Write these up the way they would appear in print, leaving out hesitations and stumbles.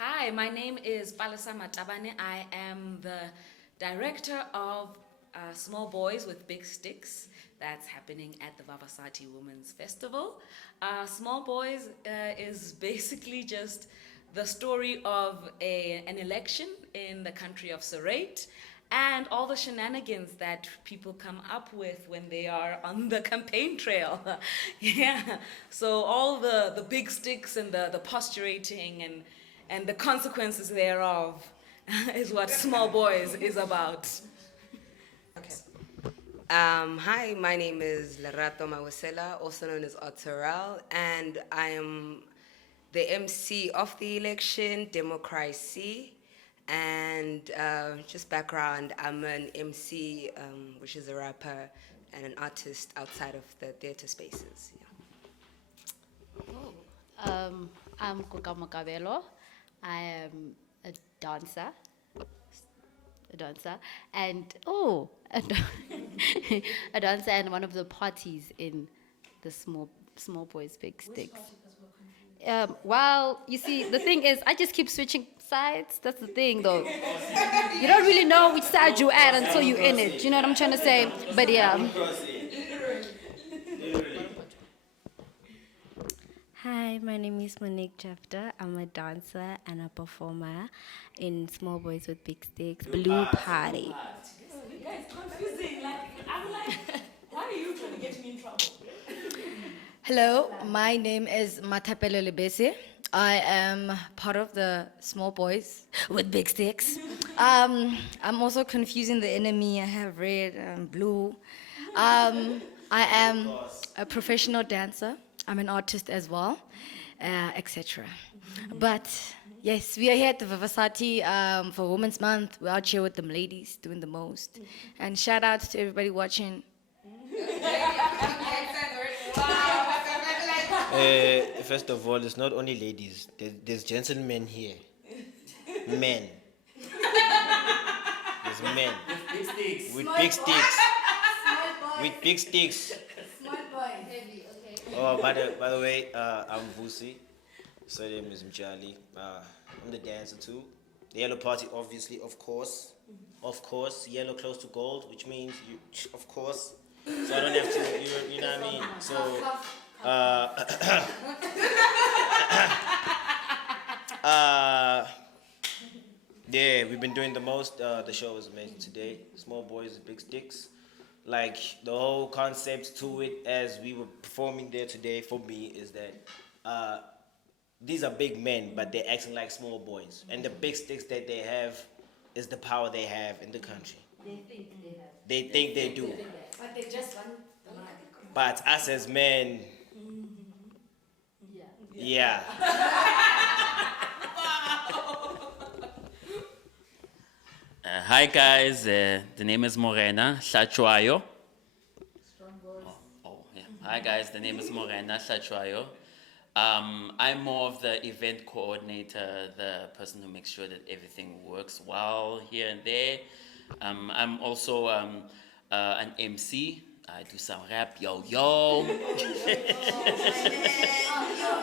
Hi, my name is Palesa Matabane. I am the director of Small Boys with Big Sticks. That's happening at the Vavasati Women's Festival. Small Boys is basically just the story of an election in the country of Surrey and all the shenanigans that people come up with when they are on the campaign trail. Yeah, so all the big sticks and the posturating and the consequences thereof is what Small Boys is about. Okay. Hi, my name is Lerato Mawesela, also known as Otterel, and I am the MC of the election, Democracy. And just background, I'm an MC, which is a rapper and an artist outside of the theater spaces. I'm Kgaogelo. I am a dancer, and a dancer and one of the parties in the small boys big sticks. Well, you see, the thing is, I just keep switching sides. That's the thing, though. You don't really know which side you're at until you're in it. You know what I'm trying to say? But yeah. Hi, my name is Monique Jafta. I'm a dancer and a performer in Small Boys with Big Sticks, Blue Party. You guys confusing. I'm like, why are you trying to get me in trouble? Hello, my name is Matapelo Lebese. I am part of the Small Boys with Big Sticks. I'm also confusing the enemy. I have red and blue. I am a professional dancer. I'm an artist as well, etc. But yes, we are here at the Vavasati for Women's Month. We're out here with them ladies doing the most. And shout out to everybody watching. First of all, it's not only ladies. There's gentlemen here. Men. There's men. With big sticks. With big sticks. Oh, by the way, I'm Vusi. So name is Mjali. I'm the dancer too. The yellow party, obviously, of course. Of course, yellow close to gold, which means you, of course. So I don't have to, you know what I mean? So, yeah, we've been doing the most. The show was amazing today. Small boys with big sticks. Like the whole concept to it, as we were performing there today, for me is that these are big men, but they're acting like small boys, and the big sticks that they have is the power they have in the country. They think they do. But they just want the money. But us as men, yeah. Hi guys, the name is Morena Hlachwayo. Yeah. Hi guys, the name is Morena Hlachwayo. I'm more of the event coordinator, the person who makes sure that everything works well here and there. I'm also an MC. I do some rap, yo.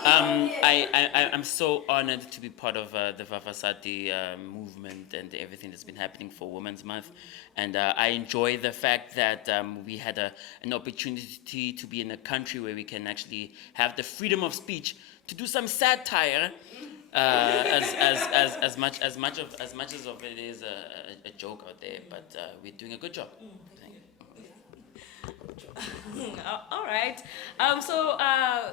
I'm so honored to be part of the Vavasati movement and everything that's been happening for Women's Month. And I enjoy the fact that we had an opportunity to be in a country where we can actually have the freedom of speech to do some satire, as much as of it is a joke out there. But we're doing a good job. All right.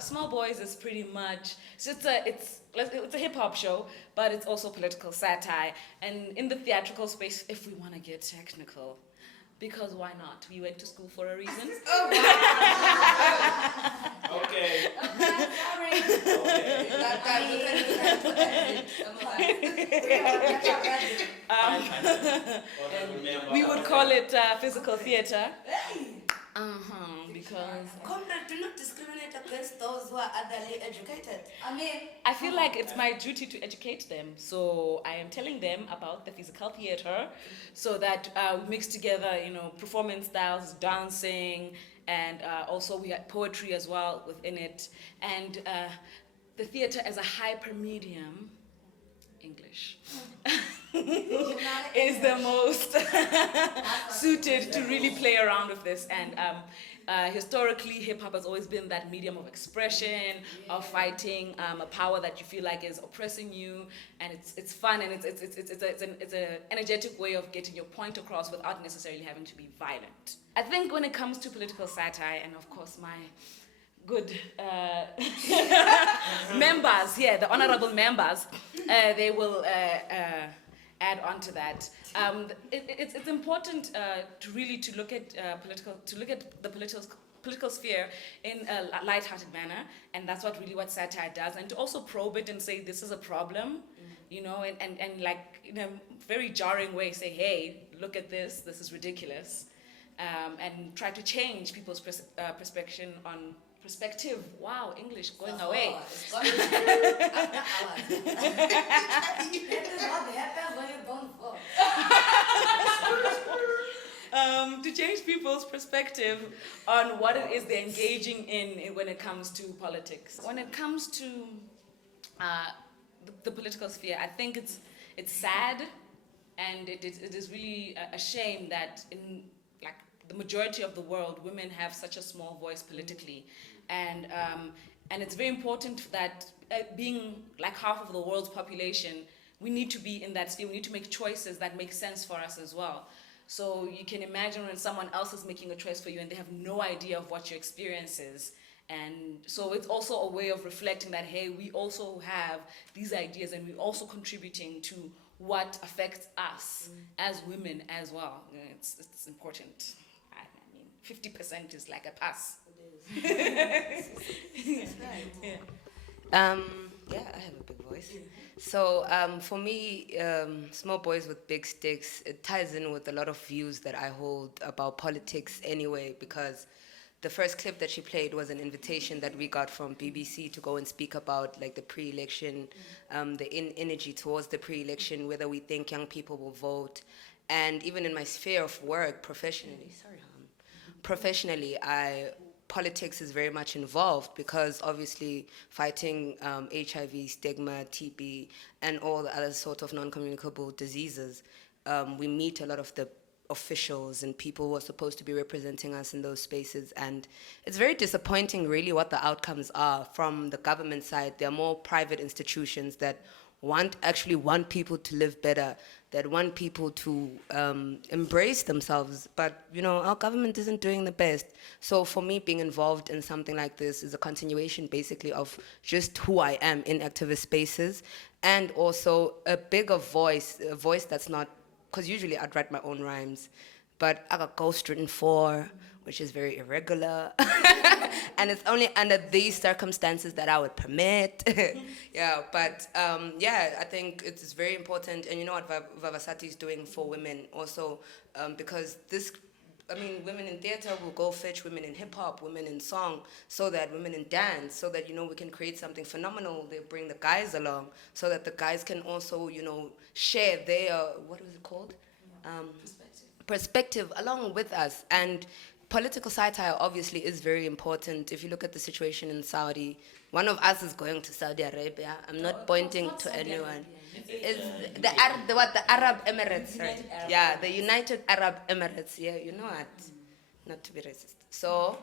Small Boys is pretty much it's a hip hop show, but it's also political satire. And in the theatrical space, if we want to get technical, because why not? We went to school for a reason. Okay. We would call it physical theater. Because Comrade, do not discriminate against those who are otherly educated. I feel like it's my duty to educate them. So I am telling them about the physical theater so that we mix together, performance styles, dancing, and also we had poetry as well within it. And the theater as a hyper medium English is the most suited to really play around with this. And historically, hip hop has always been that medium of expression, of fighting a power that you feel like is oppressing you, and it's fun, and it's an energetic way of getting your point across without necessarily having to be violent. I think when it comes to political satire, and of course my good members here, the honorable members, they will add on to that. It's important to look at the political sphere in a light-hearted manner, and that's what satire does, and to also probe it and say this is a problem, you know, and like in a very jarring way say, hey, look at this is ridiculous, and try to change people's perspective. Wow, English going away. To change people's perspective on what it is they're engaging in when it comes to politics. When it comes to the political sphere, I think it's sad, and it is really a shame that in like the majority of the world, women have such a small voice politically, and it's very important that being like half of the world's population, we need to be in that sphere. We need to make choices that make sense for us as well. So you can imagine when someone else is making a choice for you and they have no idea of what your experience is. And so it's also a way of reflecting that, hey, we also have these ideas and we're also contributing to what affects us as women as well. It's important. I mean, 50% is like a pass. It is. Yeah, I have a big voice. So for me, Small Boys with Big Sticks, it ties in with a lot of views that I hold about politics anyway, because the first clip that she played was an invitation that we got from BBC to go and speak about like the pre-election, the energy towards the pre-election, whether we think young people will vote. And even in my sphere of work professionally, politics is very much involved, because obviously fighting HIV, stigma, TB, and all the other sort of non-communicable diseases, we meet a lot of the officials and people who are supposed to be representing us in those spaces, and it's very disappointing really what the outcomes are from the government side. There are more private institutions that actually want people to live better, that want people to embrace themselves, but you know, our government isn't doing the best. So for me, being involved in something like this is a continuation basically of just who I am in activist spaces, and also a bigger voice, a voice that's not, because usually I'd write my own rhymes, but I got ghostwritten for, which is very irregular. And it's only under these circumstances that I would permit. Yeah, but I think it's very important. And you know what Vavasati is doing for women also, because women in theater will go fetch women in hip hop, women in song, women in dance, so that, you know, we can create something phenomenal. They bring the guys along so that the guys can also, you know, share their, what was it called? Perspective along with us. And political satire obviously is very important. If you look at the situation in Saudi, one of us is going to Saudi Arabia. I'm not pointing to anyone. It's the Arab Emirates, right? Yeah, the United Arab Emirates. Yeah, you know what? Not to be racist. So,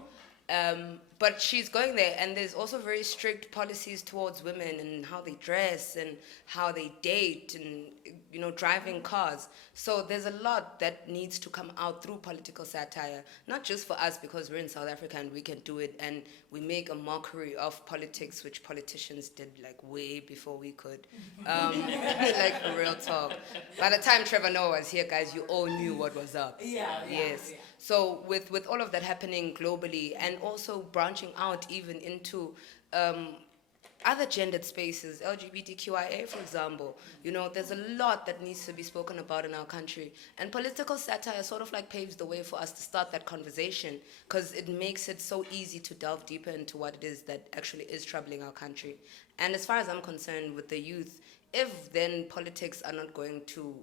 but she's going there, and there's also very strict policies towards women and how they dress and how they date and, you know, driving cars. So there's a lot that needs to come out through political satire, not just for us because we're in South Africa and we can do it, and we make a mockery of politics, which politicians did like way before we could. Like a real talk. By the time Trevor Noah was here, guys, you all knew what was up. Yes. So with all of that happening globally, and also branching out even into other gendered spaces, LGBTQIA, for example, you know, there's a lot that needs to be spoken about in our country. And political satire sort of like paves the way for us to start that conversation, because it makes it so easy to delve deeper into what it is that actually is troubling our country. And as far as I'm concerned with the youth, if then politics are not going to,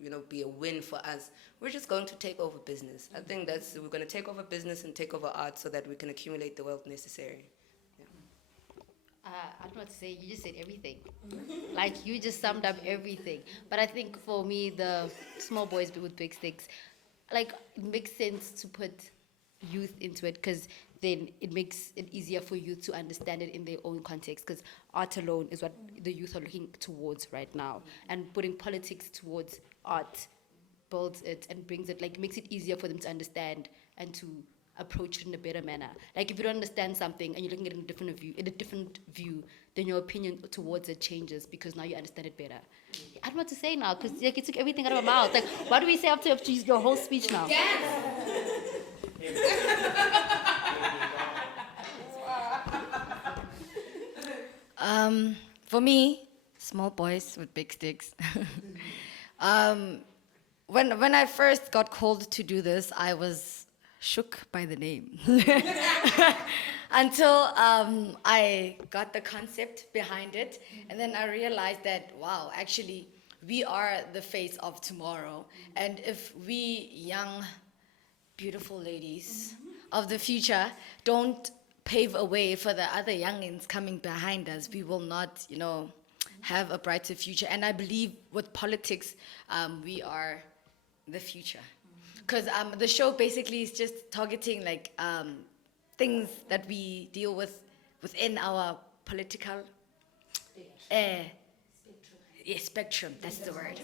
you know, be a win for us, we're just going to take over business. I think we're going to take over business and take over art so that we can accumulate the wealth necessary. I don't know what to say. You just said everything. Like, you just summed up everything. But I think for me, the small boys with big sticks, like, it makes sense to put youth into it because then it makes it easier for youth to understand it in their own context because art alone is what the youth are looking towards right now. And putting politics towards art builds it and brings it, like, makes it easier for them to understand and to approach it in a better manner. Like, if you don't understand something and you're looking at it in a different view, then your opinion towards it changes because now you understand it better. I don't know what to say now because, like, you took everything out of my mouth. Like, what do we say after your whole speech now? For me, small boys with big sticks. When I first got called to do this, I was shook by the name until I got the concept behind it, and then I realized that wow, actually, we are the face of tomorrow, and if we young, beautiful ladies of the future don't pave a way for the other youngins coming behind us, we will not, have a brighter future. And I believe with politics, we are the future. Because the show basically is just targeting like things that we deal with within our political spectrum. That's the word.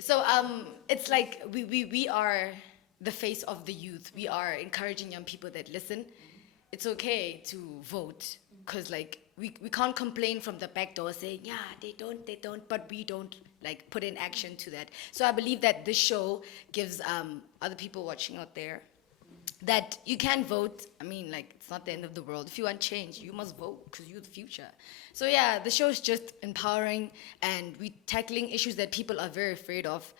So it's like we are the face of the youth. We are encouraging young people that listen, it's okay to vote because like we can't complain from the back door saying yeah they don't, but we don't like put in action to that. So I believe that this show gives other people watching out there that you can vote. I mean, like, it's not the end of the world. If you want change, you must vote because you're the future. So yeah, the show is just empowering, and we tackling issues that people are very afraid of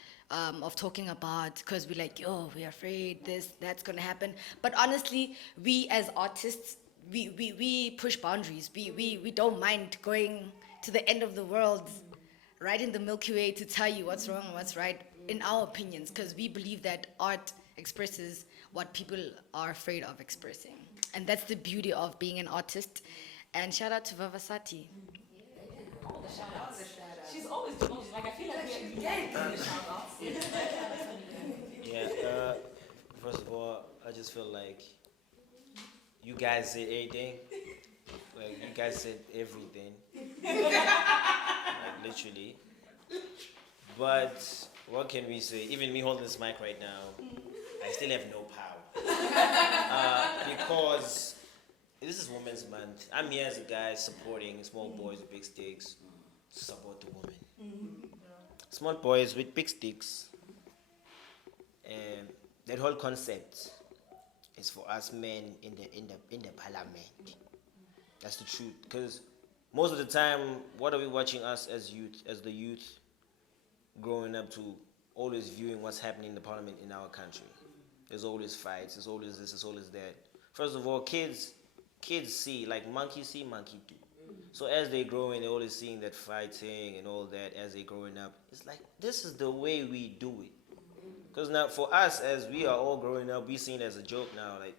talking about because we're like, yo, we're afraid that's gonna happen. But honestly, we as artists, we push boundaries. We don't mind going to the end of the world, right in the Milky Way to tell you what's wrong and what's right in our opinions, because we believe that art expresses what people are afraid of expressing. And that's the beauty of being an artist. And shout out to Vavasati. She's always the most, like, I feel like we're getting the shout-outs. Yeah, first of all, I just feel like you guys said everything. Like, you guys said everything. Like, literally. But what can we say? Even me holding this mic right now, I still have no power. Because this is Women's Month. I'm here as a guy supporting small boys with big sticks to support the women. Small boys with big sticks. And that whole concept is for us men in the parliament. That's the truth. Because most of the time, what are we watching us as youth, as the youth growing up to always viewing what's happening in the parliament in our country? There's always fights, there's always this, there's always that. First of all, kids see, like monkey see, monkey do. So as they grow in, they're always seeing that fighting and all that as they're growing up. It's like, this is the way we do it. Because now for us, as we are all growing up, we see it as a joke now, like,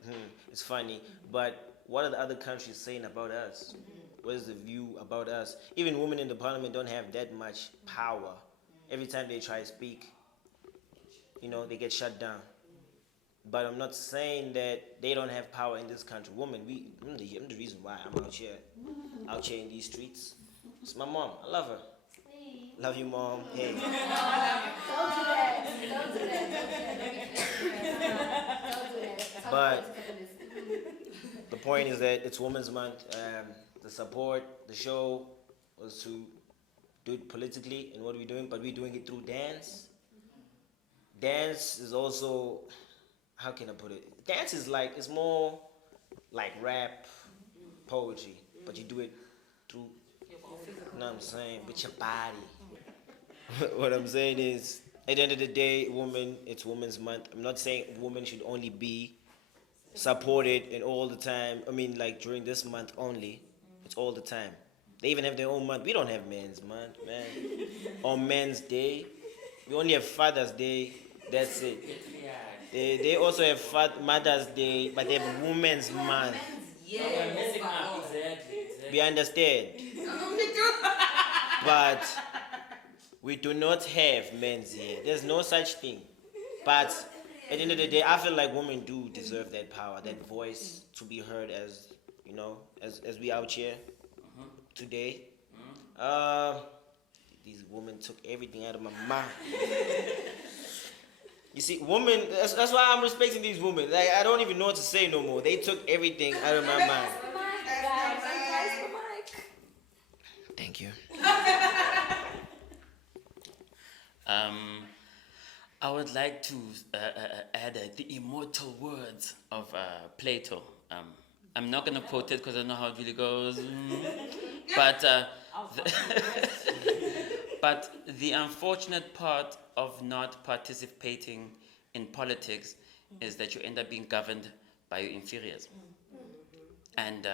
it's funny. But what are the other countries saying about us? What is the view about us? Even women in the parliament don't have that much power. Every time they try to speak, they get shut down. But I'm not saying that they don't have power in this country. Women, I'm the reason why I'm out here in these streets. It's my mom. I love her. Hey. Love you, Mom. Hey. Don't do that. Don't do that. But the point is that it's Women's Month. The support, the show was to do it politically and what we're doing, but we're doing it through dance. Dance is also, how can I put it? Dance is like, it's more like rap, poetry, but you do it through, you know what I'm saying, with your body. What I'm saying is, at the end of the day, it's Women's Month. I'm not saying women should only be supported and all the time. I mean, like during this month only, it's all the time. They even have their own month. We don't have Men's Month, man. Or Men's Day. We only have Father's Day. That's it. They also have Mother's Day, but they have Women's Month. Yeah, we're missing out. Exactly. We understand. But we do not have men's here. There's no such thing. But at the end of the day, I feel like women do deserve that power, that voice to be heard as, you know, as we out here today. These women took everything out of my mind. You see, women, that's why I'm respecting these women. Like, I don't even know what to say no more. They took everything out of my mind. Thank you. I would like to add the immortal words of Plato. I'm not going to quote it because I don't know how it really goes. But, but the unfortunate part of not participating in politics is that you end up being governed by your inferiors. And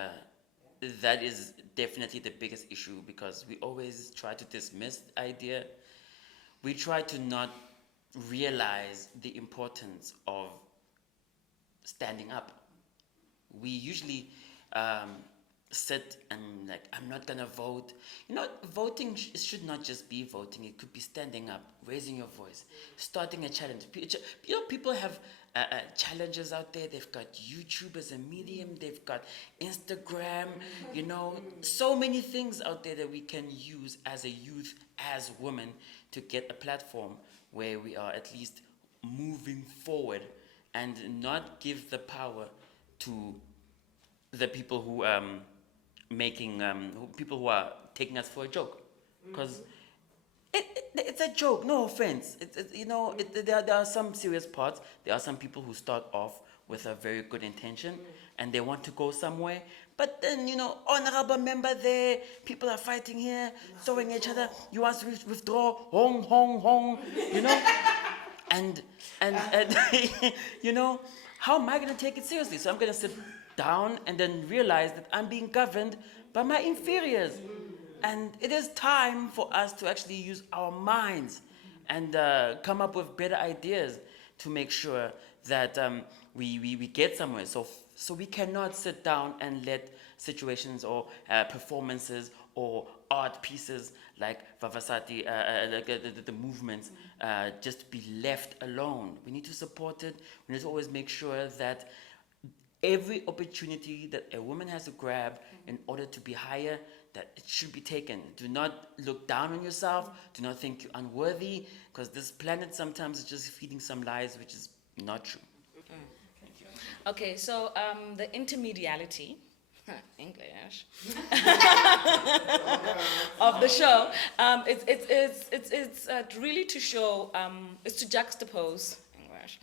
that is definitely the biggest issue, because we always try to dismiss the idea. We try to not realize the importance of standing up. We usually sit and like, I'm not gonna vote. You know, voting should not just be voting. It could be standing up, raising your voice, starting a challenge. You know, people have challenges out there. They've got YouTube as a medium. They've got Instagram. You know, so many things out there that we can use as a youth, as women, to get a platform where we are at least moving forward, and not give the power to the people who people who are taking us for a joke, because it's a joke. No offense. There are some serious parts. There are some people who start off with a very good intention and they want to go somewhere, but then, honorable member there, people are fighting here, throwing each other. You want to withdraw? Hong, hong, hong. And how am I going to take it seriously? So I'm going to sit down and then realize that I'm being governed by my inferiors. And it is time for us to actually use our minds and come up with better ideas to make sure that we get somewhere. So we cannot sit down and let situations or performances or art pieces like Vavasati, the movements, just be left alone. We need to support it. We need to always make sure that every opportunity that a woman has to grab in order to be higher, that it should be taken. Do not look down on yourself. Do not think you're unworthy, because this planet sometimes is just feeding some lies, which is not true. Okay, so the intermediality, English, of the show, it's really to show, it's to juxtapose English,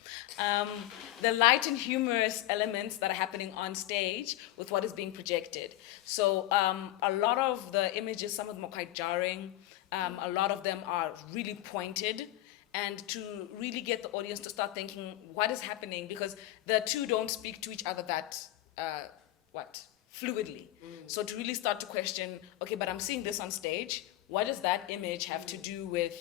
the light and humorous elements that are happening on stage with what is being projected. So a lot of the images, some of them are quite jarring. A lot of them are really pointed, and to really get the audience to start thinking what is happening, because the two don't speak to each other that fluidly. So to really start to question, okay, but I'm seeing this on stage. What does that image have to do with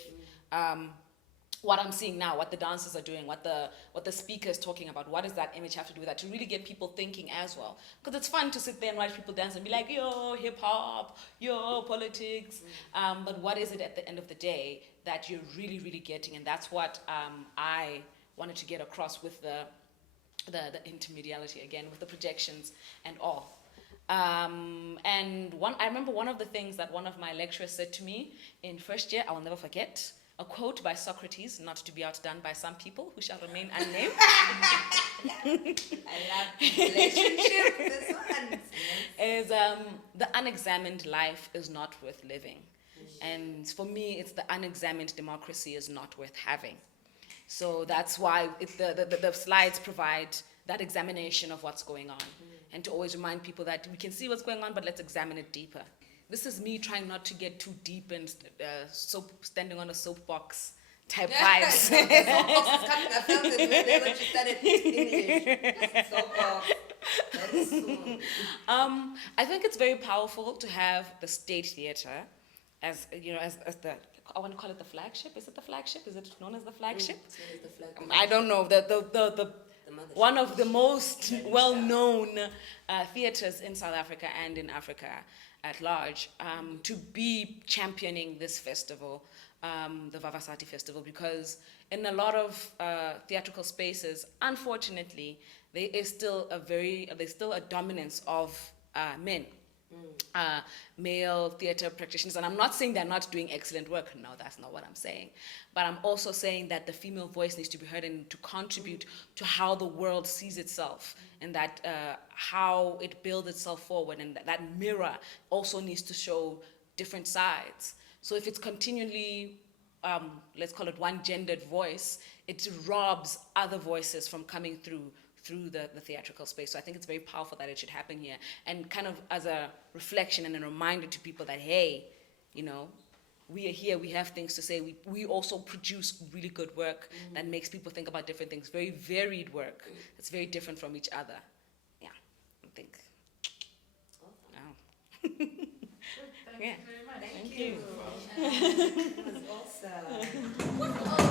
what I'm seeing now, what the dancers are doing, what the speaker is talking about? What does that image have to do with that? To really get people thinking as well. Because it's fun to sit there and watch people dance and be like, yo, hip hop, yo, politics. But what is it at the end of the day that you're really, really getting? And that's what I wanted to get across with the intermediality, again, with the projections and all. And I remember one of the things that one of my lecturers said to me in first year, I will never forget, a quote by Socrates, not to be outdone by some people who shall remain unnamed. I love the relationship. This one is the unexamined life is not worth living. And for me, it's the unexamined democracy is not worth having. So that's why the slides provide that examination of what's going on. And to always remind people that we can see what's going on, but let's examine it deeper. This is me trying not to get too deep and standing on a soapbox type vibes. Soapbox is coming. I felt it when you started English. Soapbox. Very soon. I think it's very powerful to have the state theater as the, I want to call it the flagship. Is it the flagship? Is it known as the flagship? The flag. I don't know. The one of the most well-known theaters in South Africa and in Africa at large, to be championing this festival, the Vavasati Festival, because in a lot of theatrical spaces, unfortunately, there is still there's still a dominance of men. Male theater practitioners, and I'm not saying they're not doing excellent work. No, that's not what I'm saying. But I'm also saying that the female voice needs to be heard and to contribute to how the world sees itself, and that how it builds itself forward, and that mirror also needs to show different sides. So if it's continually, let's call it one gendered voice, it robs other voices from coming through the theatrical space. So I think it's very powerful that it should happen here, and kind of as a reflection and a reminder to people that, hey, you know, we are here, we have things to say. We also produce really good work that makes people think about different things, very varied work. It's very different from each other. Yeah, I think. Wow. Thank Yeah. you very much. Thank you. That was awesome.